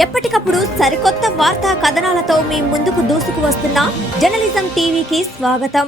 ఎప్పటికప్పుడు సరికొత్త వార్తా కథనాలతో మీ ముందుకు దూసుకు వస్తున్న జర్నలిజం టీవీకి స్వాగతం.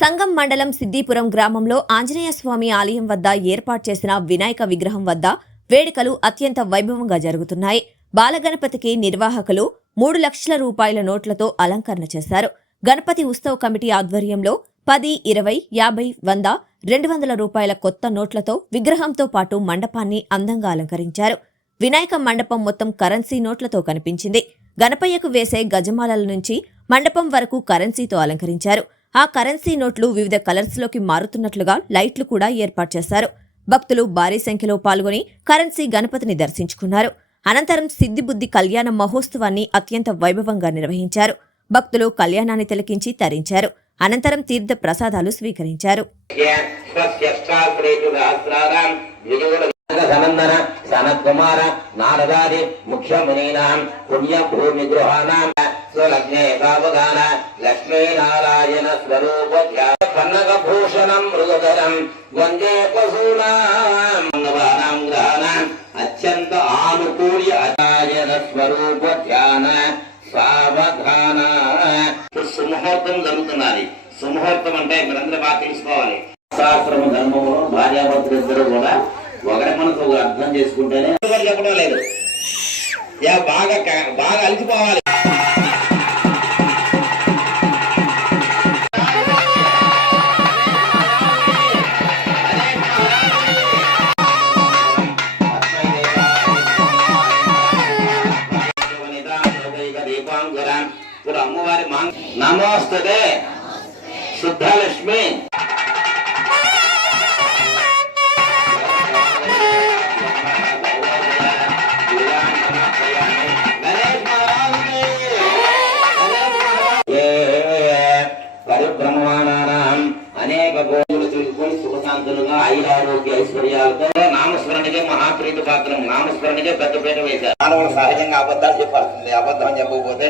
సంగం మండలం సిద్దిపురం గ్రామంలో ఆంజనేయ స్వామి ఆలయం వద్ద ఏర్పాటు చేసిన వినాయక విగ్రహం వద్ద వేడుకలు అత్యంత వైభవంగా జరుగుతున్నాయి. బాలగణపతికి నిర్వాహకులు 3 లక్షల రూపాయల నోట్లతో అలంకరణ చేశారు. గణపతి ఉత్సవ కమిటీ ఆధ్వర్యంలో 10, 20, 50, 100, 200 రూపాయల కొత్త నోట్లతో విగ్రహంతో పాటు మండపాన్ని అందంగా అలంకరించారు. వినాయక మండపం మొత్తం కరెన్సీ నోట్లతో కనిపించింది. గణపయ్యకు వేసే గజమాలల నుంచి మండపం వరకు కరెన్సీతో అలంకరించారు. ఆ కరెన్సీ నోట్లు వివిధ కలర్స్లోకి మారుతున్నట్లుగా లైట్లు కూడా ఏర్పాటు చేశారు. భక్తులు భారీ సంఖ్యలో పాల్గొని కరెన్సీ గణపతిని దర్శించుకున్నారు. అనంతరం సిద్దిబుద్ధి కళ్యాణ మహోత్సవాన్ని అత్యంత వైభవంగా నిర్వహించారు. భక్తులు కళ్యాణాన్ని తిలకించి తరించారు. అనంతరం తీర్థ ప్రసాదాలు స్వీకరించారు. సనందన సనత్కుమార నారదాది ముఖ్యమునీనాం పుణ్యభూమి గృహానాం స్వలగ్నే కావగాన లక్ష్మీనారాయణ స్వరూప కన్నకభూషణం మృగధరం వందే పశూనాం మంగళానాం గ్రహానాం అత్యంత ఆనుకూల్య అరాయణ స్వరూప ధ్యాన సావధాన. సుముహూర్తం జరుగుతున్నది. సుముహూర్తం అంటే మీరందరూ బాగా తెలుసుకోవాలి. శాస్త్రము ధర్మము భార్యాభర్తలిద్దరూ కూడా ఒకరి మనసు ఒకరు అర్థం చేసుకుంటేనే చెప్పడం లేదు. బాగా అలిసిపోవాలి. ఇప్పుడు అమ్మవారి నమోస్తుతే శుద్ధలక్ష్మి పరిబ్రహ్మానాం అనేక గోవులు తిరుగుకొని సుఖశాంతులుగా ఐరారోగ్య ఐశ్వర్యాలతో నామస్మరణకే మహాప్రీతి పాత్రం. నామస్మరణకే పెద్దపీట వేశారు. మానవుడు సహజంగా అబద్ధాలు చెప్పాల్సింది. అబద్ధం చెప్పకపోతే